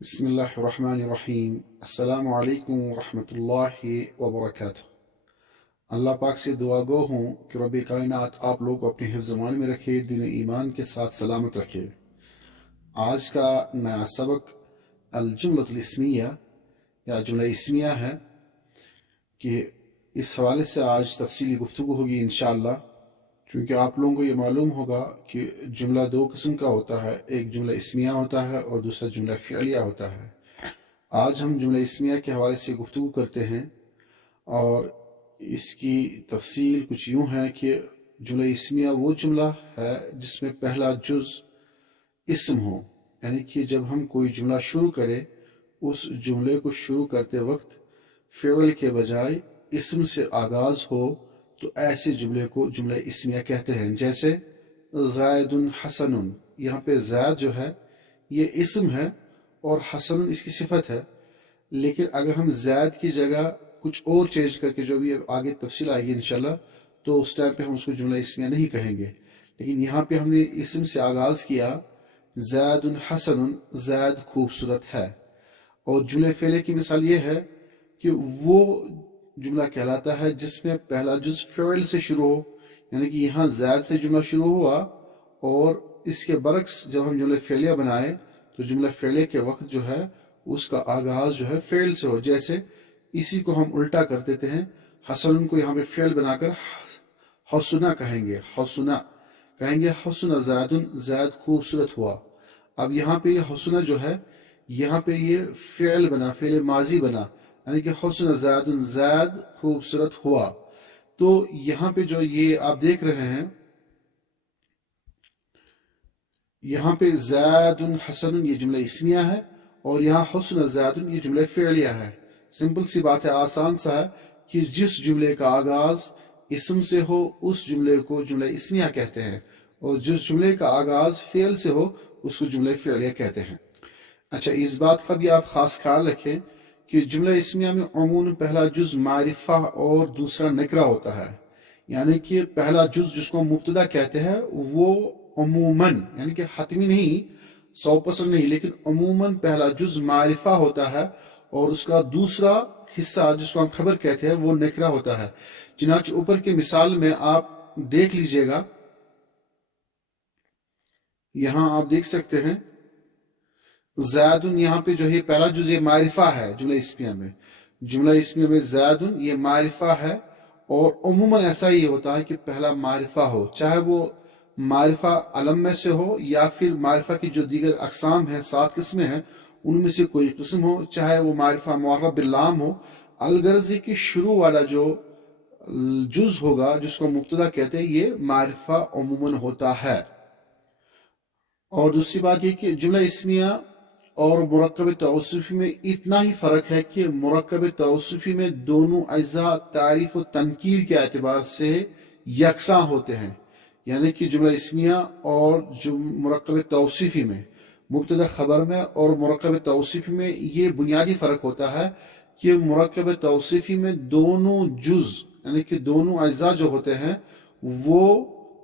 بسم الله الرحمن الرحیم السلام علیکم ورحمۃ اللہ وبرکاتہ۔ اللہ پاک سے دعا گو ہوں کہ رب کائنات آپ لوگ کو اپنے حفظ امان میں رکھے، دین ایمان کے ساتھ سلامت رکھے۔ آج کا نیا سبق الجملۃ الاسمیہ یا جملہ اسمیہ ہے کہ اس حوالے سے آج تفصیلی گفتگو ہوگی انشاءاللہ، چونکہ آپ لوگوں کو یہ معلوم ہوگا کہ جملہ دو قسم کا ہوتا ہے، ایک جملہ اسمیہ ہوتا ہے اور دوسرا جملہ فعلیہ ہوتا ہے۔ آج ہم جملہ اسمیہ کے حوالے سے گفتگو کرتے ہیں، اور اس کی تفصیل کچھ یوں ہے کہ جملہ اسمیہ وہ جملہ ہے جس میں پہلا جز اسم ہو، یعنی کہ جب ہم کوئی جملہ شروع کریں اس جملے کو شروع کرتے وقت فعل کے بجائے اسم سے آغاز ہو، تو ایسے جملے کو جملہ اسمیہ کہتے ہیں۔ جیسے زید حسن، یہاں پہ زید جو ہے یہ اسم ہے اور حسن اس کی صفت ہے، لیکن اگر ہم زید کی جگہ کچھ اور چینج کر کے، جو بھی آگے تفصیل آئے گی انشاءاللہ، تو اس ٹائم پہ ہم اس کو جملہ اسمیہ نہیں کہیں گے۔ لیکن یہاں پہ ہم نے اسم سے آغاز کیا، زید حسن، زید خوبصورت ہے۔ اور جملہ فعلیہ کی مثال یہ ہے کہ وہ جملہ کہلاتا ہے جس میں پہلا جز فعل سے شروع ہو، یعنی کہ یہاں زید سے جملہ شروع ہوا، اور اس کے برعکس جب ہم جملہ فعلیہ بنائیں تو جملہ فعلیہ کے وقت جو ہے اس کا آغاز جو ہے فعل سے ہو۔ جیسے اسی کو ہم الٹا کر دیتے ہیں، حسن کو یہاں پہ فعل بنا کر حسنا کہیں گے، حسنا کہیں گے، حسن زید، زید خوبصورت ہوا۔ اب یہاں پہ یہ حسنا جو ہے یہاں پہ یہ فعل بنا، فعل ماضی بنا، یعنی کہ حسن زید، زید خوبصورت ہوا۔ تو یہاں پہ جو یہ آپ دیکھ رہے ہیں، یہاں پہ زید حسن یہ جملہ اسمیہ ہے، اور یہاں حسن زید یہ جملہ فعلیہ ہے۔ سمپل سی بات ہے، آسان سا ہے کہ جس جملے کا آغاز اسم سے ہو اس جملے کو جملہ اسمیہ کہتے ہیں، اور جس جملے کا آغاز فعل سے ہو اس کو جملہ فعلیہ کہتے ہیں۔ اچھا، اس بات کا بھی آپ خاص خیال رکھیں کہ جملہ اسمیہ میں عموماً پہلا جز معرفہ اور دوسرا نکرہ ہوتا ہے، یعنی کہ پہلا جز جس کو مبتدا کہتے ہیں وہ عموماً، یعنی کہ حتمی نہیں، 100% نہیں، لیکن عموماً پہلا جز معرفہ ہوتا ہے، اور اس کا دوسرا حصہ جس کو ہم خبر کہتے ہیں وہ نکرہ ہوتا ہے۔ چنانچہ اوپر کی مثال میں آپ دیکھ لیجئے گا، یہاں آپ دیکھ سکتے ہیں زید، یہاں پہ جو ہے پہلا جز یہ معرفہ ہے جملہ اسمیہ میں، جملہ اسمیہ میں زید یہ معرفہ ہے، اور عموماً ایسا ہی ہوتا ہے کہ پہلا معرفہ ہو، چاہے وہ معرفہ علم میں سے ہو یا پھر معرفہ کی جو دیگر اقسام ہیں، 7 قسمیں ہیں، ان میں سے کوئی قسم ہو، چاہے وہ معرفہ معرب باللام ہو، الغرض کہ شروع والا جو جز ہوگا جس کو مبتدا کہتے ہیں یہ معرفہ عموماً ہوتا ہے۔ اور دوسری بات یہ کہ جملہ اسمیہ اور مرکب توصیفی میں اتنا ہی فرق ہے کہ مرکب توصیفی میں دونوں اجزاء تعریف و تنکیر کے اعتبار سے یکساں ہوتے ہیں، یعنی کہ جملہ اسمیہ اور مرکب توصیفی میں، مبتدا خبر میں اور مرکب توصیفی میں یہ بنیادی فرق ہوتا ہے کہ مرکب توصیفی میں دونوں جز یعنی کہ دونوں اجزاء جو ہوتے ہیں وہ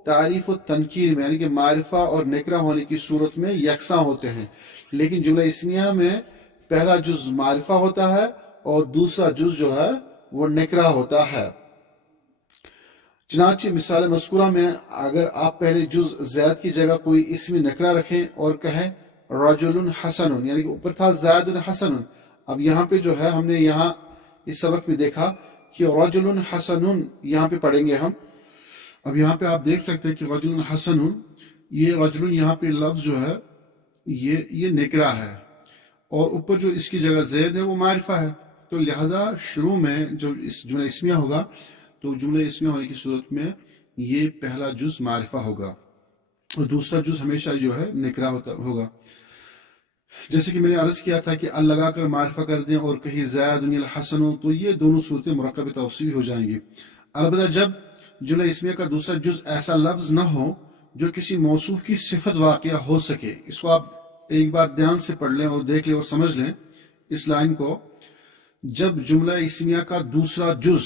تعریف و تنکیر میں، یعنی کہ معرفہ اور نکرہ ہونے کی صورت میں یکساں ہوتے ہیں، لیکن جملہ اسمیہ میں پہلا جز معرفہ ہوتا ہے اور دوسرا جز جو ہے وہ نکرہ ہوتا ہے۔ چنانچہ مثال مذکورہ میں اگر آپ پہلے جز زید کی جگہ کوئی اسم نکرہ رکھیں اور کہیں رجل حسن، یعنی کہ اوپر تھا زید حسن، اب یہاں پہ جو ہے ہم نے یہاں اس سبق میں دیکھا کہ رجل حسن یہاں پہ پڑھیں گے ہم۔ اب یہاں پہ آپ دیکھ سکتے ہیں کہ رجل حسن، یہ رجل یہاں پہ لفظ جو ہے یہ نکرہ ہے، اور اوپر جو اس کی جگہ زید ہے وہ معرفہ ہے، تو لہٰذا شروع میں جو اس جملہ اسمیہ ہوگا تو جملہ اسمیہ ہونے کی صورت میں یہ پہلا جز معرفہ ہوگا اور دوسرا جز ہمیشہ جو ہے نکرہ ہوگا۔ جیسے کہ میں نے عرض کیا تھا کہ ال لگا کر معرفہ کر دیں اور کہیں زید الحسن، تو یہ دونوں صورتیں مرکب توصیفی ہو جائیں گی۔ البتہ جب جملہ اسمیہ کا دوسرا جز ایسا لفظ نہ ہو جو کسی موصوف کی صفت واقعہ ہو سکے، اس کو آپ ایک بار دھیان سے پڑھ لیں اور دیکھ لیں اور سمجھ لیں اس لائن کو، جب جملہ اسمیہ کا دوسرا جز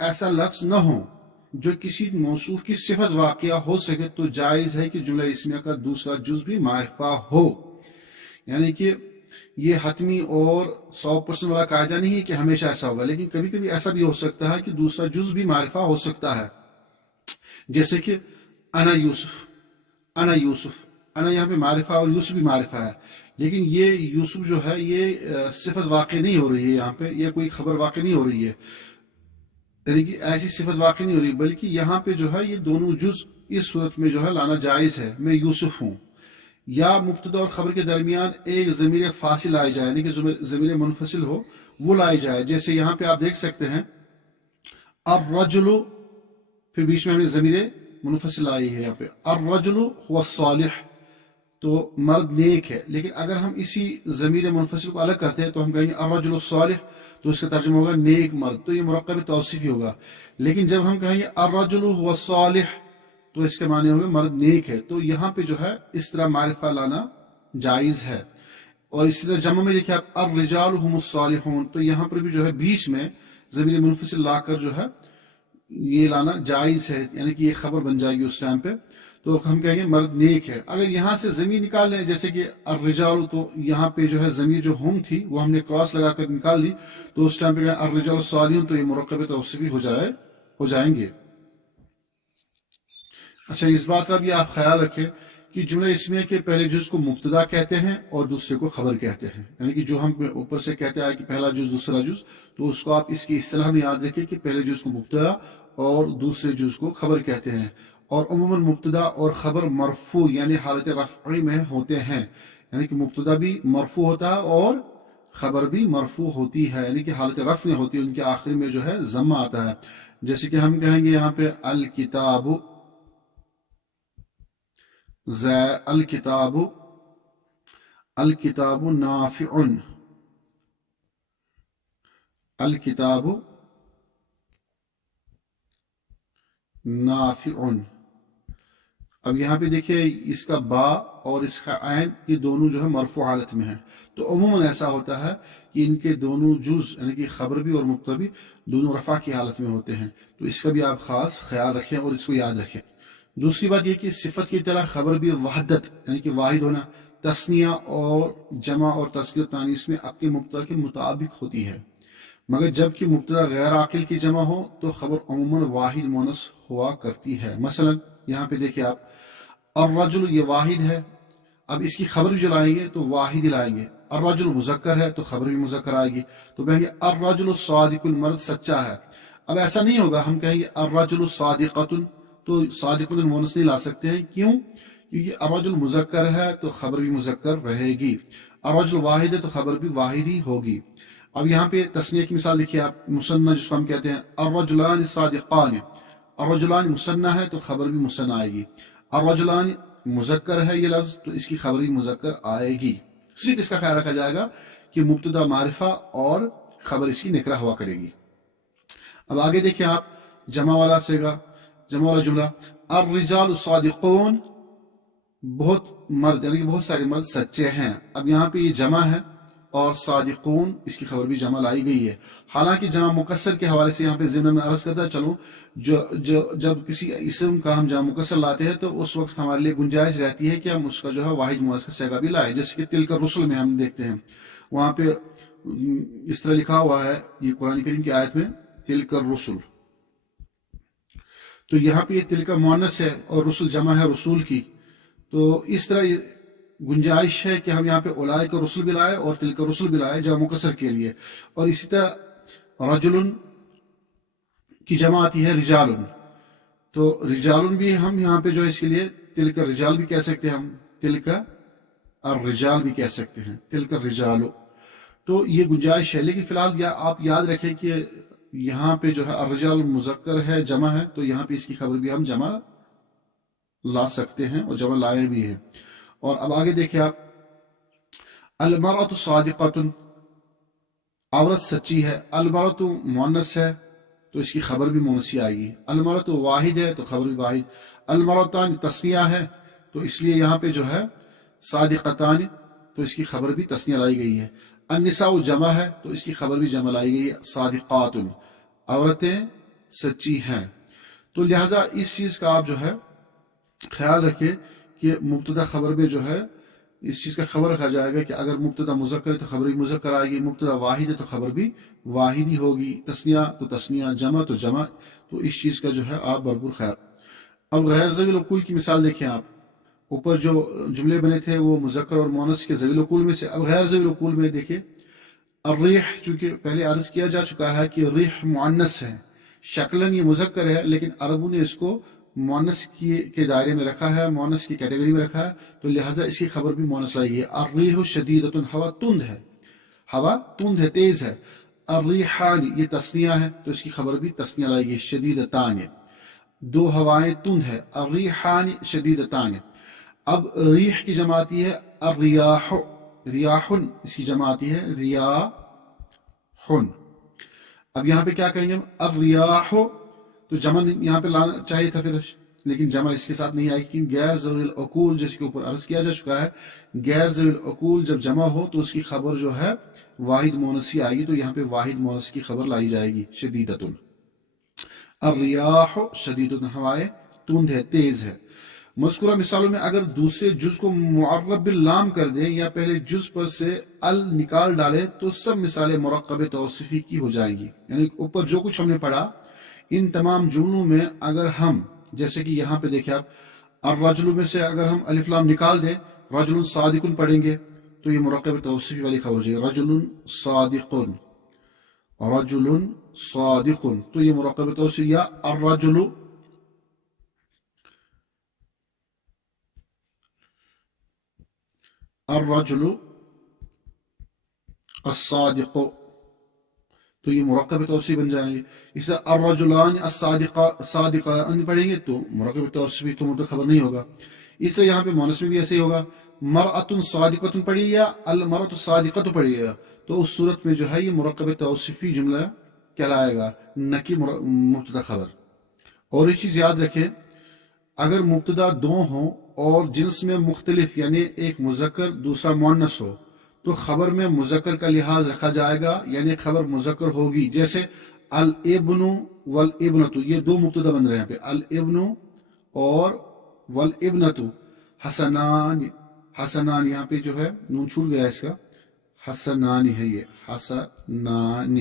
ایسا لفظ نہ ہو جو کسی موصوف کی صفت واقعہ ہو سکے تو جائز ہے کہ جملہ اسمیہ کا دوسرا جز بھی معرفہ ہو، یعنی کہ یہ حتمی اور 100% والا قاعدہ نہیں ہے کہ ہمیشہ ایسا ہوگا، لیکن کبھی کبھی ایسا بھی ہو سکتا ہے کہ دوسرا جز بھی معرفہ ہو سکتا ہے، جیسے کہ انا یوسف، انا یوسف، انا یہاں پہ معرفہ اور یوسف بھی معرفہ ہے، لیکن یہ یوسف جو ہے یہ صفت واقع نہیں ہو رہی ہے، یہاں پہ یہ کوئی خبر واقع نہیں ہو رہی ہے، یعنی کہ ایسی صفت واقع نہیں ہو رہی، بلکہ یہاں پہ جو ہے یہ دونوں جز اس صورت میں جو ہے لانا جائز ہے، میں یوسف ہوں، یا مبتدا اور خبر کے درمیان ایک ضمیر فاصل لائی جائے، یعنی کہ ضمیر منفصل ہو وہ لائی جائے، جیسے یہاں پہ آپ دیکھ سکتے ہیں الرجل، پھر بیچ میں ہم نے ضمیر منفصل لائی ہے، یہاں پہ الرجل هو الصالح، تو مرد نیک ہے، لیکن اگر ہم اسی ضمیر منفصل کو الگ کرتے ہیں تو ہم کہیں گے الرجل الصالح، تو اس کا ترجمہ ہوگا نیک مرد، تو یہ مرکب توصیفی ہوگا، لیکن جب ہم کہیں گے الرجل هو الصالح تو اس کے معنی ہوگا مرد نیک ہے، تو یہاں پہ جو ہے اس طرح معرفہ لانا جائز ہے۔ اور اسی طرح جمع میں دیکھیں آپ الرجال هم الصالحون، تو یہاں پر بھی جو ہے بیچ میں ضمیر منفصل لا کر جو ہے یہ لانا جائز ہے، یعنی کہ یہ خبر بن جائے گی اس ٹائم پہ، تو ہم کہیں گے مرد نیک ہے۔ اگر یہاں سے ضمیر نکال لیں جیسے کہ الرجال، تو یہاں پہ جو ہے ضمیر جو ہم تھی وہ ہم نے کراس لگا کر نکال دی، تو اس ٹائم پہ کہیں الرجال الصالحون، تو یہ مرکب توصیفی ہو جائیں گے۔ اچھا، اس بات کا بھی آپ خیال رکھیں کہ جملہ اسمیہ کے پہلے جز کو مبتدا کہتے ہیں اور دوسرے کو خبر کہتے ہیں، یعنی کہ جو ہم اوپر سے کہتے ہیں کہ پہلا جز دوسرا جز، تو اس کو آپ اس کی اصطلاح میں یاد رکھیں کہ پہلے جز کو مبتدا اور دوسرے جز کو خبر کہتے ہیں، اور عموماً مبتدا اور خبر مرفوع یعنی حالت رفعی میں ہوتے ہیں، یعنی کہ مبتدا بھی مرفوع ہوتا ہے اور خبر بھی مرفوع ہوتی ہے، یعنی کہ حالت رفع میں ہوتی ہے، ان کے آخر میں جو ہے ضمہ آتا ہے، جیسے کہ ہم کہیں گے یہاں پہ الکتاب، الکتاب، الکتاب نافع، الکتاب نافع۔ اب یہاں پہ دیکھیں اس کا با اور اس کا عین یہ دونوں جو ہے مرفوع حالت میں ہیں، تو عموماً ایسا ہوتا ہے کہ ان کے دونوں جز یعنی کہ خبر بھی اور مبتدا بھی دونوں رفع کی حالت میں ہوتے ہیں، تو اس کا بھی آپ خاص خیال رکھیں اور اس کو یاد رکھیں۔ دوسری بات یہ کہ صفت کی طرح خبر بھی وحدت یعنی کہ واحد ہونا، تثنیہ اور جمع اور تذکیر و تانیث میں اپنے مبتدا کے مطابق ہوتی ہے، مگر جب کہ مبتدا غیر عاقل کی جمع ہو تو خبر عموماً واحد مونث ہوا کرتی ہے۔ مثلا یہاں پہ دیکھیں آپ الرجل، یہ واحد ہے، اب اس کی خبر بھی جو لائیں گے تو واحد ہی لائیں گے، الرجل مذکر ہے تو خبر بھی مذکر آئے گی، تو کہیں گے الرجل الصادق، المرد سچا ہے۔ اب ایسا نہیں ہوگا، ہم کہیں گے الرجل صادقۃ، تو صادق مونث نہیں لا سکتے ہیں، کیوں؟ کیونکہ الرجل مذکر ہے تو خبر بھی مذکر رہے گی، الرجل واحد ہے تو خبر بھی واحد ہی ہوگی۔ اب یہاں پہ تثنیہ کی مثال دیکھیے آپ، مثنیٰ جس کو ہم کہتے ہیں الرجلان صادقان، الرجلان مثنیٰ ہے تو خبر بھی مثنیٰ آئے گی، الرجلان مذکر ہے یہ لفظ تو اس کی خبر بھی مذکر آئے گی، صرف اس کا خیال رکھا جائے گا کہ مبتدا معرفہ اور خبر اس کی نکرہ ہوا کرے گی۔ اب آگے دیکھیں آپ جمع والا صیغہ، جمع والا جملہ الرجال صادقون، بہت مرد یعنی کہ بہت سارے مرد سچے ہیں، اب یہاں پہ یہ جمع ہے اور صادقون اس کی خبر بھی جمع لائی گئی ہے، حالانکہ جمع مکسر کے حوالے سے یہاں پہ ضمن میں عرض کرتا ہے، چلو جب کسی اسم کا ہم جمع مکسر لاتے ہیں تو اس وقت ہمارے لیے گنجائش رہتی ہے کہ ہم اس کا جو ہے واحد مؤنث کا صیغہ بھی لائے، جیسے کہ تلک الرسل میں ہم دیکھتے ہیں، وہاں پہ اس طرح لکھا ہوا ہے یہ قرآن کریم کی آیت میں تلک الرسل، تو یہاں پہ یہ تلک مؤنث ہے اور رسل جمع ہے رسول کی، تو اس طرح گنجائش ہے کہ ہم یہاں پہ اولئک رسل بھی لائے اور تلک رسل بھی لائے جمع مکسر کے لیے، اور اسی طرح رجل کی جمع آتی ہے رجال، تو رجال بھی ہم یہاں پہ جو ہے اس کے لیے تلک رجال بھی کہہ سکتے ہیں، ہم تلک الرجال بھی کہہ سکتے ہیں، تلک الرجال، تو یہ گنجائش ہے، لیکن فی الحال آپ یاد رکھیں کہ یہاں پہ جو ہے الرجال مذکر ہے جمع ہے، تو یہاں پہ اس کی خبر بھی ہم جمع لا سکتے ہیں اور جمع لائے بھی ہیں۔ اور اب آگے دیکھیں آپ المرأة صادقۃ، عورت سچی ہے، المرأة مؤنث ہے تو اس کی خبر بھی مؤنث آئے گی، المرأة واحد ہے تو خبر بھی واحد، المرأتان تثنیہ ہے تو اس لیے یہاں پہ جو ہے صادقتان تو اس کی خبر بھی تثنیہ لائی گئی ہے، النساء جمع ہے تو اس کی خبر بھی جمع لائی گئی ہے، صادقات، عورتیں سچی ہیں، تو لہٰذا اس چیز کا آپ جو ہے خیال رکھیں کہ مبتدا خبر میں جو ہے اس چیز کا خبر رکھا جائے گا کہ اگر مبتدا مذکر ہے تو خبر بھی مذکر آئے گی، مبتدا واحد ہے تو خبر بھی واحد ہی ہوگی، تثنیہ تو تثنیہ، جمع تو جمع. تو اس چیز کا جو ہے آپ بھرپور خیال. اب غیر ذوی العقول کی مثال دیکھیں آپ. اوپر جو جملے بنے تھے وہ مذکر اور مؤنث کے ذوی العقول میں سے. اب غیر ذوی العقول میں دیکھیں، الریح چونکہ پہلے عرض کیا جا چکا ہے کہ ریح مؤنث ہے، شکلاً یہ مذکر ہے لیکن عربوں نے اس کو مؤنث کے دائرے میں رکھا ہے، مؤنث کی کیٹیگری میں رکھا ہے، تو لہٰذا اس کی خبر بھی مؤنث آئی ہے. الریح شدیدۃ، ہوا تند ہے، ہوا تند ہے، تیز ہے. الریحان یہ تثنیہ ہے تو اس کی خبر بھی تثنیہ لائے گی، شدیدتان، دو ہوائیں تند ہے. الریحان شدیدتان. اب ریح کی جمع آتی ہے الریاح، ریاحن اس کی جمع آتی ہے ریاحن. اب یہاں پہ کیا کہیں گے؟ الریاح، تو جمع یہاں پہ لانا چاہیے تھا پھر، لیکن جمع اس کے ساتھ نہیں آئی کیونکہ غیر ذوی العقول جس کے اوپر عرض کیا جا چکا ہے، غیر ذوی العقول جب جمع ہو تو اس کی خبر جو ہے واحد مؤنث آئے گی، تو یہاں پہ واحد مؤنث کی خبر لائی جائے گی، شدیدتن. الریاح شدیدتن، ہوائیں تند ہے، تیز ہے. مذکورہ مثالوں میں اگر دوسرے جز کو معرب باللام کر دیں یا پہلے جز پر سے ال نکال ڈالے تو سب مثالیں مرکب توصیفی کی ہو جائیں گی. یعنی اوپر جو کچھ ہم نے پڑھا ان تمام جملوں میں اگر ہم، جیسے کہ یہاں پہ دیکھیں آپ، الرجل میں سے اگر ہم الف لام نکال دیں، رجل صادق پڑھیں گے تو یہ مرکب توصیفی والی خبر ہو جائے گی، رجل صادق، رجل صادق، تو یہ مرکب توصیفی. یا الرجل الرجل الصادق، تو یہ مرکب توصیف بن جائیں گے. اس طرح الرجلان الصادقان پڑھیں گے تو مرکب توصیفی تو مطلب خبر نہیں ہوگا. اس طرح یہاں پہ مؤنث میں بھی ایسے ہی ہوگا، مرأۃ صادقۃ پڑھی یا المرأۃ الصادقۃ پڑھی گا تو اس صورت میں جو ہے یہ مرکب توصیفی جملہ کہلائے گا، نہ کہ مبتدا خبر. اور یہ چیز یاد رکھیں، اگر مبتدا دو ہوں اور جنس میں مختلف یعنی ایک مذکر دوسرا مؤنث ہو تو خبر میں مذکر کا لحاظ رکھا جائے گا، یعنی خبر مذکر ہوگی. جیسے الابن والابنۃ، یہ دو مبتدا بن رہے ہیں پہ، الابن اور والابنۃ. حسنان، حسنان یہاں پہ جو ہے نون چھوٹ گیا اس کا، حسنان ہے یہ، حسنان.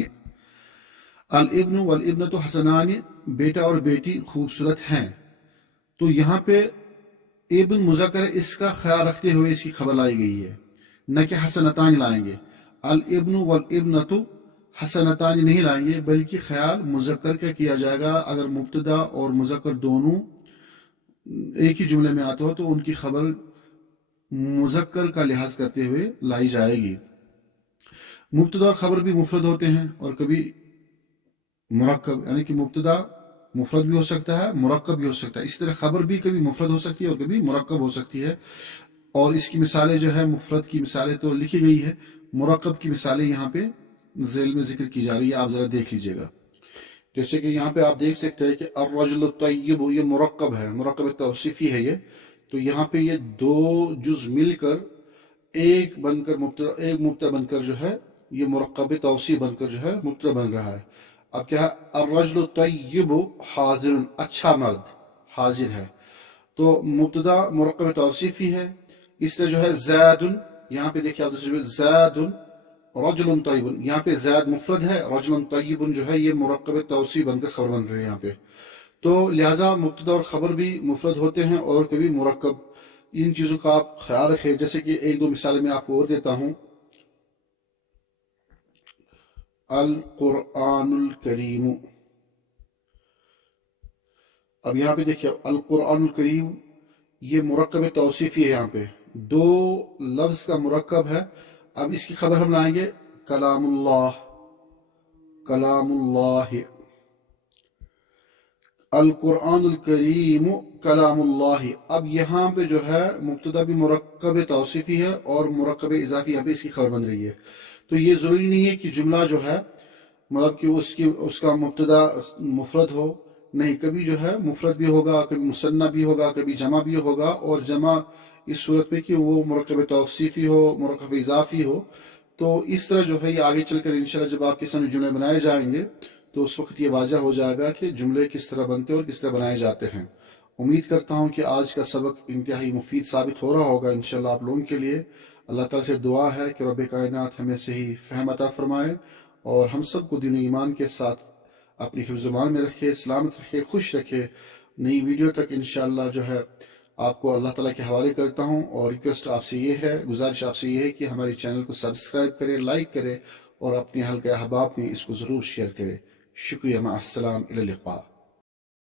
الابن والابنۃ حسنان، بیٹا اور بیٹی خوبصورت ہیں. تو یہاں پہ ابن مذکر اس کا خیال رکھتے ہوئے اس کی خبر لائی گئی ہے، نہ کہ حسنتان لائیں گے. الابن والابنۃ حسنتان نہیں لائیں گے بلکہ خیال مذکر کا کیا جائے گا. اگر مبتدا اور مذکر دونوں ایک ہی جملے میں آتے ہو تو ان کی خبر مذکر کا لحاظ کرتے ہوئے لائی جائے گی. مبتدا اور خبر بھی مفرد ہوتے ہیں اور کبھی مرکب، یعنی کہ مبتدا مفرد بھی ہو سکتا ہے، مرکب بھی ہو سکتا ہے. اسی طرح خبر بھی کبھی مفرد ہو سکتی ہے اور کبھی مرکب ہو سکتی ہے. اور اس کی مثالیں جو ہے، مفرد کی مثالیں تو لکھی گئی ہے، مرکب کی مثالیں یہاں پہ ذیل میں ذکر کی جا رہی ہے، آپ ذرا دیکھ لیجئے گا. جیسے کہ یہاں پہ آپ دیکھ سکتے ہیں کہ الرجل الطیب، یہ مرکب ہے، مرکب توصیفی ہے یہ. تو یہاں پہ یہ دو جز مل کر ایک بن کر مبتدا، ایک مبتدا بن کر جو ہے یہ مرکب توصیف بن کر جو ہے مبتدا بن رہا ہے. اب کیا ہے؟ الرجل الطیب حاضر، اچھا مرد حاضر ہے، تو مبتدا مرکب توصیفی ہے. اس طرح جو ہے زید، یہاں پہ دیکھیں آپ دوسرے زید رجل طیب، یہاں پہ زید مفرد ہے، رجل طیب جو ہے یہ مرکب توصیف بن کر خبر بن رہے ہیں یہاں پہ. تو لہٰذا مبتدا اور خبر بھی مفرد ہوتے ہیں اور کبھی مرکب. ان چیزوں کا آپ خیال رکھیں. جیسے کہ ایک دو مثالیں میں آپ کو اور دیتا ہوں. القرآن الکریم، اب یہاں پہ دیکھیے القرآن الکریم یہ مرکب توصیفی ہے، یہاں پہ دو لفظ کا مرکب ہے. اب اس کی خبر ہم لائیں گے کلام اللہ، کلام اللہ. القرآن الکریم کلام اللہ. اب یہاں پہ جو ہے مبتدا بھی مرکب توصیفی ہے اور مرکب اضافی یہاں پہ اس کی خبر بن رہی ہے. تو یہ ضروری نہیں ہے کہ جملہ جو ہے مطلب کہ اس کا مبتدا مفرد ہو، نہیں، کبھی جو ہے مفرد بھی ہوگا، کبھی مثنیٰ بھی ہوگا، کبھی جمع بھی ہوگا. اور جمع اس صورت میں کہ وہ مرکب توصیفی ہو، مرکب اضافی ہو. تو اس طرح جو ہے یہ آگے چل کر انشاءاللہ جب آپ کے سامنے جملے بنائے جائیں گے تو اس وقت یہ واضح ہو جائے گا کہ جملے کس طرح بنتے اور کس طرح بنائے جاتے ہیں. امید کرتا ہوں کہ آج کا سبق انتہائی مفید ثابت ہو رہا ہوگا انشاءاللہ آپ لوگوں کے لیے۔ اللہ تعالیٰ سے دعا ہے کہ رب کائنات ہمیں صحیح فہم عطا فرمائے اور ہم سب کو دین و ایمان کے ساتھ اپنی حفظ ایمان میں رکھے، سلامت رکھے، خوش رکھے۔ نئی ویڈیو تک انشاءاللہ جو ہے آپ کو اللہ تعالیٰ کے حوالے کرتا ہوں، اور ریکویسٹ آپ سے یہ ہے، گزارش آپ سے یہ ہے کہ ہمارے چینل کو سبسکرائب کرے، لائک کرے اور اپنے حلقہ احباب میں اس کو ضرور شیئر کرے۔ شکریہ، مع السلام، الی اللقاء۔